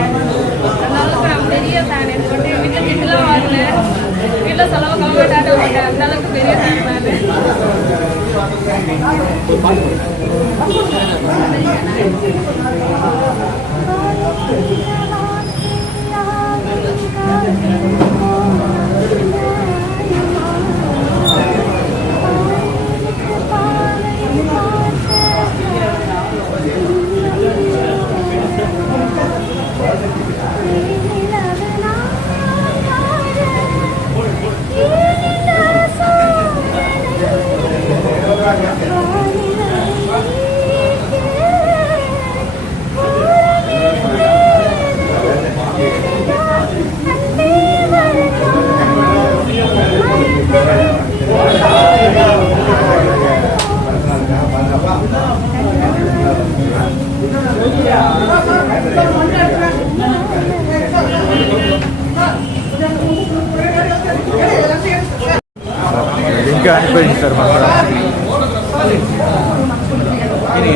அந்த அளவுக்கு நான் பெரிய ஃபேன் எனக்கு வந்து வீட்டில் திட்டலாம் வரல வீட்டில் செலவு கம்மி டாட்ட மாட்டேன் அந்த அளவுக்கு பெரிய ஃபேன் நான் லிங்க்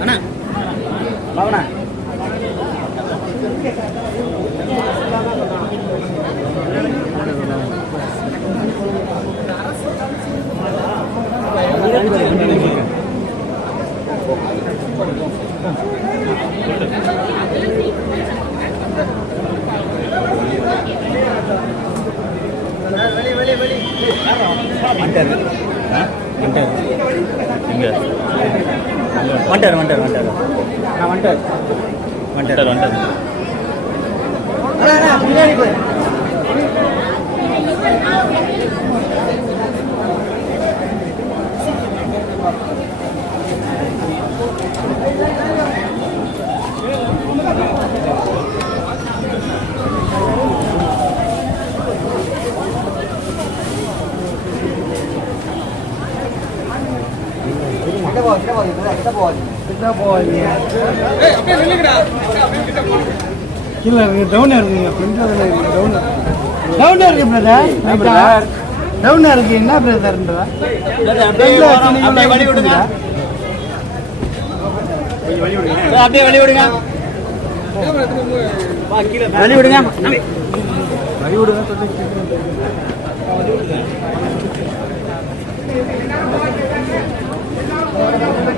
அண்ணா. பவனா வெளியே வெளியே வெளியே. எங்க வந்துட்டார் வந்துட்டார் வந்துட்டார் நான் வந்துட்டார் வந்துட்டார் வந்துட்டார் இல்ல டவுனா இருக்குங்க ஃப்ரெண்ட்ல இருக்கு டவுனா இருக்கு பிரதர் டவுனா இருக்கு என்ன அப்படியே வழி விடுங்க வழி விடுங்க வழி விடுங்க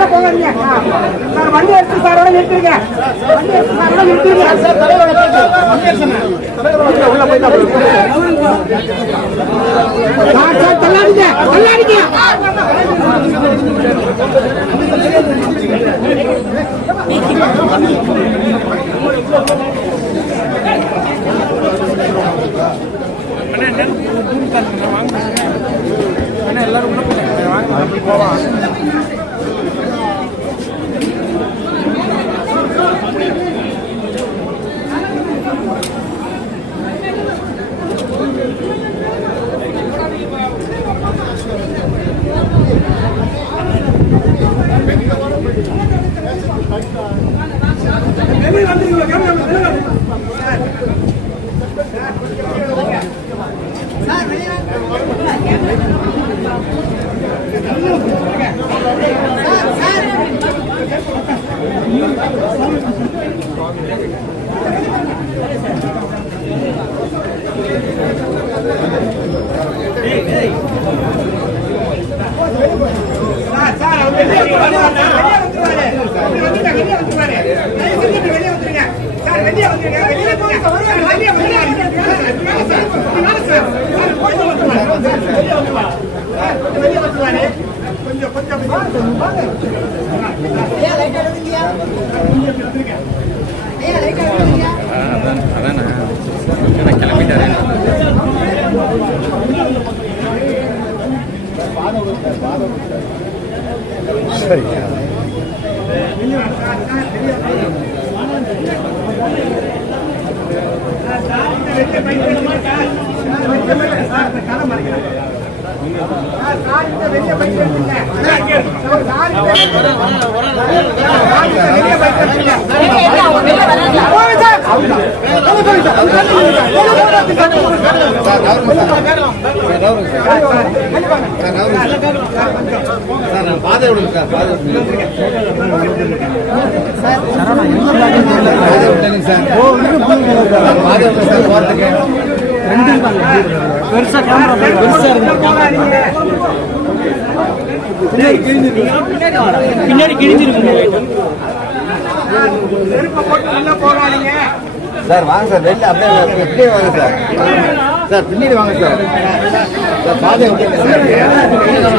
வழி விடுங்க வண்டி எடுத்து சாரோட நிறுத்துருங்க. வண்டி எடுத்து சாரோட நிறுத்துருங்க. உள்ள போயிட்டா சார் சார் வாங்க அதான் கிளம்பிட்டாரு சரி. பெருசா கேமரா பெருசா இருக்கு பின்னாடி கிழிஞ்சிருக்கு சார் வாங்க சார் வெளில அப்படியே அப்படியே வாங்க சார். சார் பின்னாடி வாங்க சார். சார் பாதை விட்டுங்க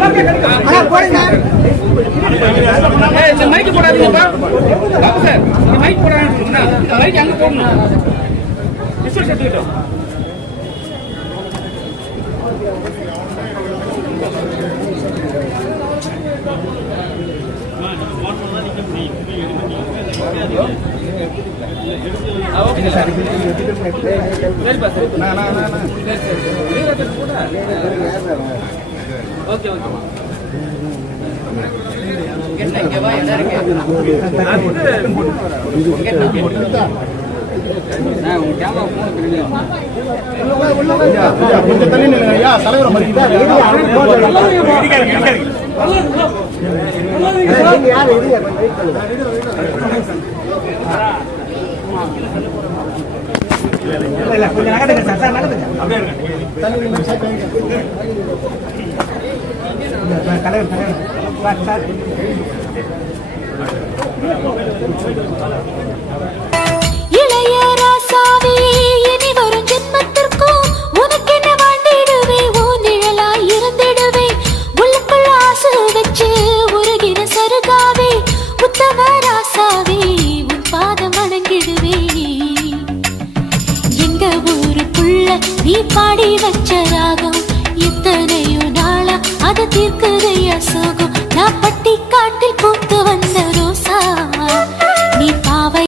பாதை விட்டுங்க. இந்த மைக் போடாதீங்கப்பா பாபு சார் மைக் போடாதீங்கன்னா மைக் அங்க போடணும் விசில் எடுத்துக்கிட்டோம் சரிப்பா சரி ஓகே ஓகே. கொஞ்சம் தள்ளி நில்லுங்க ஐயா தலைவரை கொஞ்சம் நகருங்க சார். சார் நகருங்க தலைவர் தலைவர் சார் சார் இளைய ராசாவே இனி வரும் ஜென்மத்திற்கும் உனக்கென்ன வாழ்ந்திடுவே உன் நிழலாய் இருந்திடுவே உள்ளுக்குள்ள ஆசை வச்சு உருகின சருகாவே உத்தம ராசாவே உன் பாதம் அடங்கிடுவே எங்க ஊருக்குள்ள நீ பாடி வச்ச ராகம் தீர்க்குதையா சுகம்?